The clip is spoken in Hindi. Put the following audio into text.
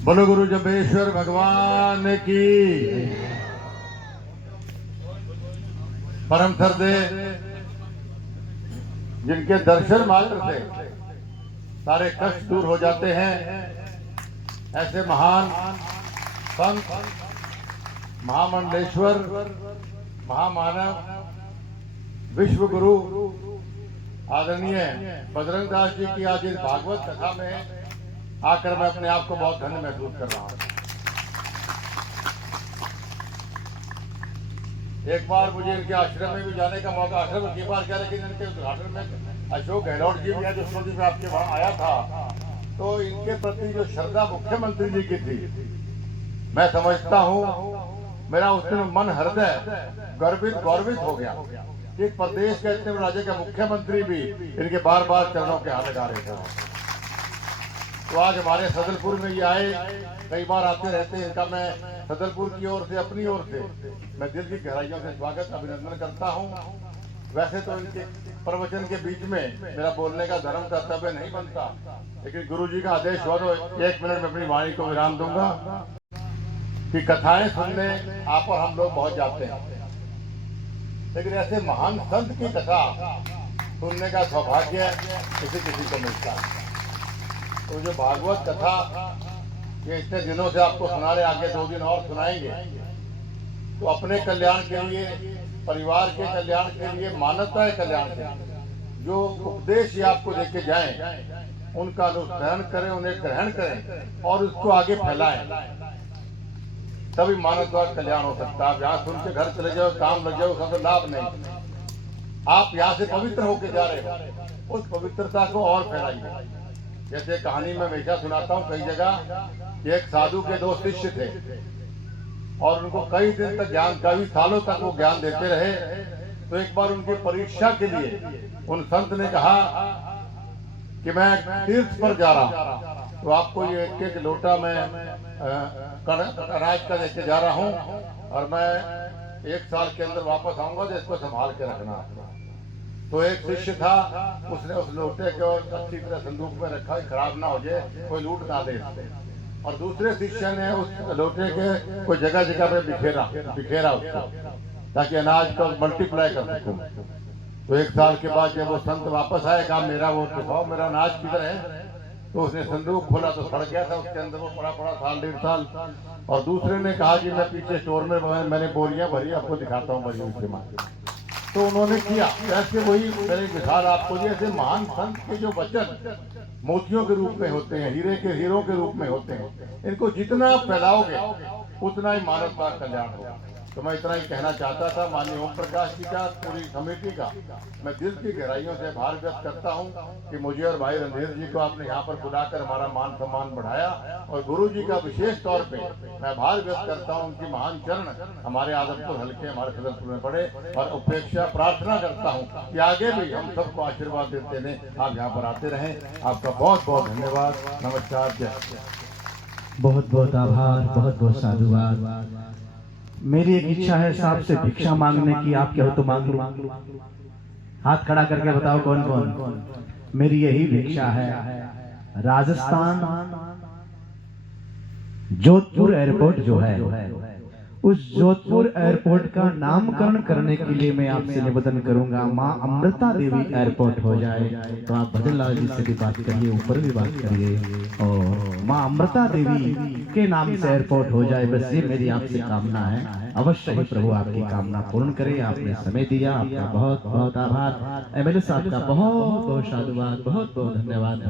बोलो गुरु जम्बेश्वर भगवान की। परम श्रद्धे जिनके दर्शन मात्र से सारे कष्ट दूर हो जाते हैं, ऐसे महान संत, महामंडलेश्वर, महामानव, विश्व गुरु आदरणीय बजरंग दास जी की आज इस भागवत कथा में आकर मैं अपने आप को बहुत धन्य महसूस कर रहा हूं। एक बार मुझे इनके आश्रम में भी जाने का मौका, आश्रम की बार क्या, लेकिन इनके उद्घाटन में अशोक गहलोत जी भी है, जिस दिन मैं आपके वहां आया था, तो इनके प्रति जो श्रद्धा मुख्यमंत्री जी की थी, मैं समझता हूं मेरा उस दिन मन हृदय गौरवित हो गया कि एक प्रदेश के इतने राज्य के मुख्यमंत्री भी इनके बार बार चरणों के हाथ लगा रहे थे। तो आज हमारे सदलपुर में ये आए, कई बार आते रहते हैं। इनका मैं सदलपुर की ओर से, अपनी ओर से मैं दिल की गहराइयों से स्वागत अभिनंदन करता हूं। वैसे तो इनके प्रवचन के बीच में मेरा बोलने का धर्म कर्तव्य नहीं बनता, लेकिन गुरु जी का आदेश हुआ तो 1 मिनट में अपनी वाणी को विराम दूंगा कि कथाएं सुनने आप और हम लोग बहुत जाते हैं, लेकिन ऐसे महान संत की कथा सुनने का सौभाग्य किसी को मिलता है। तो जो भागवत कथा ये इतने दिनों से आपको सुना रहे, आगे 2 दिन और सुनाएंगे, तो अपने कल्याण के लिए, परिवार के कल्याण के लिए, मानवता के कल्याण के लिए जो उपदेश ये आपको देके जाएं, उनका अनुसरण करें, उन्हें ग्रहण करें और उसको आगे फैलाएं, तभी मानवता का कल्याण हो सकता है। आप यहाँ सुन के घर चले जाओ, काम लग जाओ, उसका लाभ नहीं। आप यहाँ से पवित्र होके जा रहे हो, उस पवित्रता को और फैलाइए। जैसे कहानी में हमेशा सुनाता हूँ, कई जगह एक साधु के 2 शिष्य थे और उनको कई दिन तक ज्ञान, कई सालों तक वो ज्ञान देते रहे। तो एक बार उनकी परीक्षा के लिए उन संत ने कहा कि मैं तीर्थ पर जा रहा हूँ, तो आपको ये एक लोटा में अनाज का लेके जा रहा हूँ और मैं 1 साल के अंदर वापस आऊंगा, तो इसको संभाल के रखना। तो एक शिष्य था, उसने उस लोटे को अच्छी तरह संदूक में रखा, खराब ना हो जाए, कोई लूट ना दे। और दूसरे शिष्य ने उस लोटे के कोई जगह जगह पे बिखेरा उसको, ताकि अनाज को मल्टीप्लाई कर सकूं। तो 1 साल के बाद जब वो संत वापस आए, कहा मेरा वो दिखाओ, मेरा अनाज किधर है। तो उसने संदूक खोला तो सड़ गया था, उसके अंदर वो पड़ा 1.5 साल। और दूसरे ने कहा कि मैं पीछे स्टोर में मैंने बोरियां भरी, आपको दिखाता हूँ भरी हुई मार। तो उन्होंने किया। ऐसे वही मेरे मिसाल आपको, जैसे महान संत के जो वचन मोतियों के रूप में होते हैं, हीरों के रूप में होते हैं, इनको जितना आप फैलाओगे उतना ही मानवता का कल्याण होगा। तो मैं इतना ही कहना चाहता था। माननीय ओम प्रकाश जी का, पूरी समिति का मैं दिल की गहराइयों से आभार व्यक्त करता हूं कि मुझे और भाई रणधीर जी को आपने यहाँ पर बुलाकर हमारा मान सम्मान बढ़ाया। और गुरु जी का विशेष तौर पे मैं आभार व्यक्त करता हूं, उनकी महान चरण हमारे आदमपुर हल्के, हमारे सदनपुर में पड़े। और उपेक्षा प्रार्थना करता हूँ कि आगे भी हम सबको आशीर्वाद देते रहें, आप यहाँ पर आते रहें। आपका बहुत बहुत धन्यवाद। नमस्कार, जय। बहुत बहुत आभार, बहुत बहुत साधुवाद। मेरी एक इच्छा है साहब से भिक्षा मांगने की, आप क्या हो तो मांग लो। हाथ खड़ा करके बताओ कौन कौन। मेरी यही भिक्षा है। राजस्थान जोधपुर एयरपोर्ट जो है, उस जोधपुर एयरपोर्ट का नामकरण करने के लिए मैं आपसे निवेदन करूंगा, माँ अमृता देवी एयरपोर्ट हो जाए। तो आप भजन लाल जी से भी बात करिए, ऊपर भी बात करिए, और माँ अमृता देवी के नाम से एयरपोर्ट हो जाए। बस ये मेरी आपसे कामना है। अवश्य ही प्रभु आपकी कामना पूर्ण करे। आपने समय दिया, आपका बहुत बहुत आभार। एमएलए साहब का बहुत बहुत साधुवाद, बहुत बहुत धन्यवाद।